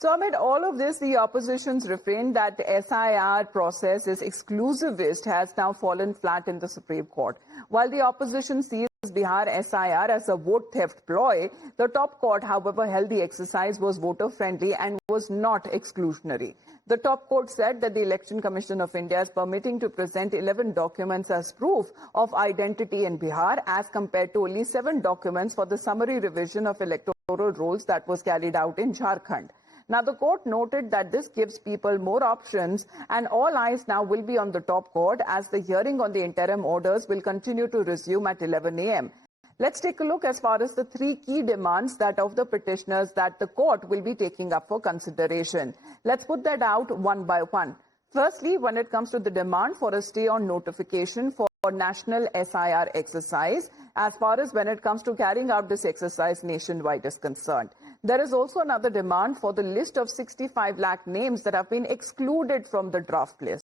So amid all of this, the opposition's refrain that the SIR process is exclusivist has now fallen flat in the Supreme Court. While the opposition sees Bihar SIR as a vote theft ploy, the top court, however, held the exercise was voter-friendly and was not exclusionary. The top court said that the Election Commission of India is permitting to present 11 documents as proof of identity in Bihar as compared to only 7 documents for the summary revision of electoral rolls that was carried out in Jharkhand. Now, the court noted that this gives people more options and all eyes now will be on the top court as the hearing on the interim orders will continue to resume at 11 a.m. Let's take a look as far as the 3 key demands that of the petitioners that the court will be taking up for consideration. Let's put that out one by one. Firstly, when it comes to the demand for a stay on notification for national SIR exercise, as far as when it comes to carrying out this exercise nationwide is concerned. There is also another demand for the list of 65 lakh names that have been excluded from the draft list.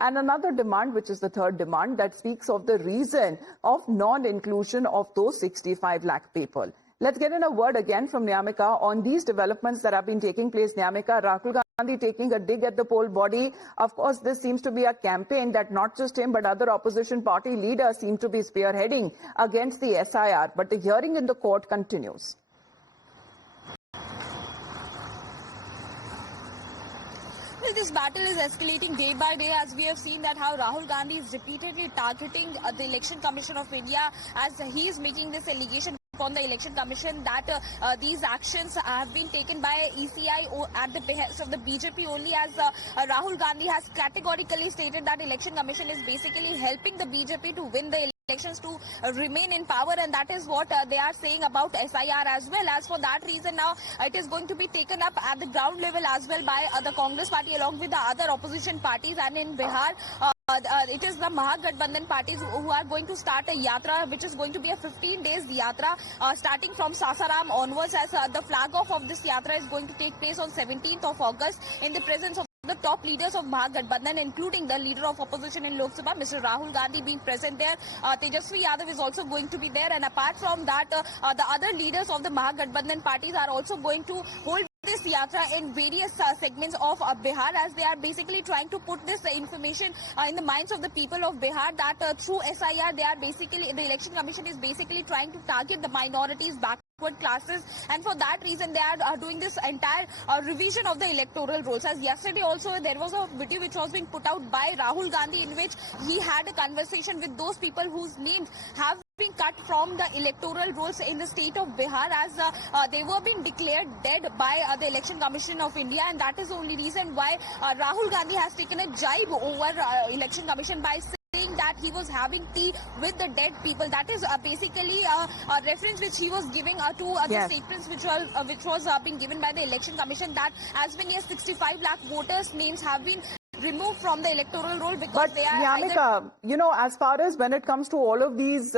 And another demand, which is the third demand, that speaks of the reason of non-inclusion of those 65 lakh people. Let's get in a word again from Nyamika on these developments that have been taking place. Nyamika, Rahul Gandhi taking a dig at the poll body. Of course, this seems to be a campaign that not just him but other opposition party leaders seem to be spearheading against the SIR. But the hearing in the court continues. Well, this battle is escalating day by day as we have seen that how Rahul Gandhi is repeatedly targeting the Election Commission of India as he is making this allegation on the Election Commission that these actions have been taken by ECI at the behest of the BJP only, as Rahul Gandhi has categorically stated that Election Commission is basically helping the BJP to win the elections to remain in power, and that is what they are saying about SIR as well. As for that reason, now it is going to be taken up at the ground level as well by the Congress party along with the other opposition parties, and in Bihar it is the Mahagathbandhan parties who are going to start a yatra, which is going to be a 15 days yatra starting from Sasaram onwards, as the flag off of this yatra is going to take place on 17th of August in the presence of the top leaders of Mahagathbandhan, including the leader of opposition in Lok Sabha, Mr. Rahul Gandhi, being present there. Tejasvi Yadav is also going to be there, and apart from that, the other leaders of the Mahagathbandhan parties are also going to hold this yatra in various segments of Bihar, as they are basically trying to put this information in the minds of the people of Bihar that through SIR they are basically, the Election Commission is basically trying to target the minorities, backward classes, and for that reason they are doing this entire revision of the electoral rolls. As yesterday also there was a video which was being put out by Rahul Gandhi in which he had a conversation with those people whose names have been cut from the electoral rolls in the state of Bihar, as they were being declared dead by the Election Commission of India, and that is the only reason why Rahul Gandhi has taken a jibe over Election Commission by saying that he was having tea with the dead people. That is basically a reference which he was giving to the statements which was being given by the Election Commission, that as many as 65 lakh voters' names have been removed from the electoral roll because they are Nyamika, you know, as far as when it comes to all of these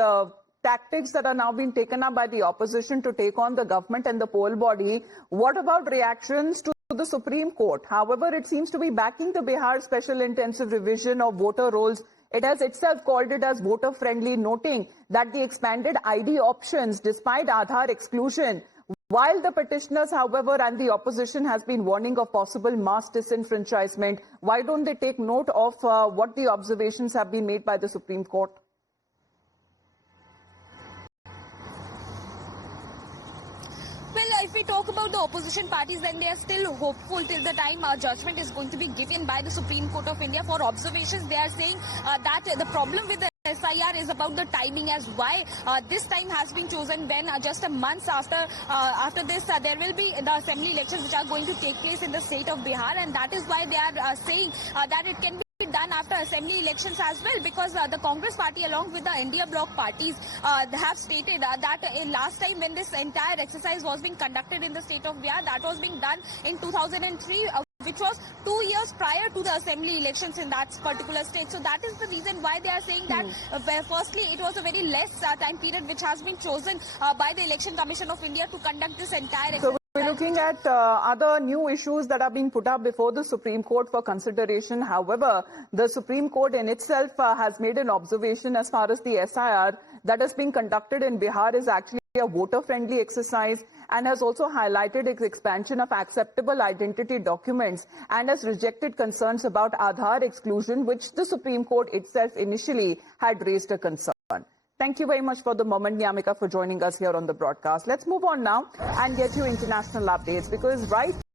tactics that are now being taken up by the opposition to take on the government and the poll body, what about reactions to the Supreme Court? However, it seems to be backing the Bihar Special Intensive Revision of voter rolls. It has itself called it as voter-friendly, noting that the expanded ID options, despite Aadhaar exclusion, while the petitioners, however, and the opposition has been warning of possible mass disenfranchisement, why don't they take note of what the observations have been made by the Supreme Court? Well, if we talk about the opposition parties, then they are still hopeful till the time judgment is going to be given by the Supreme Court of India. For observations, they are saying that the problem with the SIR is about the timing, as why this time has been chosen when just a month after this there will be the assembly elections which are going to take place in the state of Bihar, and that is why they are saying that it can be done after assembly elections as well, because the Congress party along with the India bloc parties have stated that last time when this entire exercise was being conducted in the state of Bihar, that was being done in 2003, which was 2 years prior to the assembly elections in that particular state. So that is the reason why they are saying that firstly it was a very less time period which has been chosen by the Election Commission of India to conduct this entire exercise. We're looking at other new issues that are being put up before the Supreme Court for consideration. However, the Supreme Court in itself has made an observation as far as the SIR that is being conducted in Bihar is actually a voter-friendly exercise and has also highlighted its expansion of acceptable identity documents and has rejected concerns about Aadhaar exclusion, which the Supreme Court itself initially had raised a concern. Thank you very much for the moment, Niyamika, for joining us here on the broadcast. Let's move on now and get you international updates, because right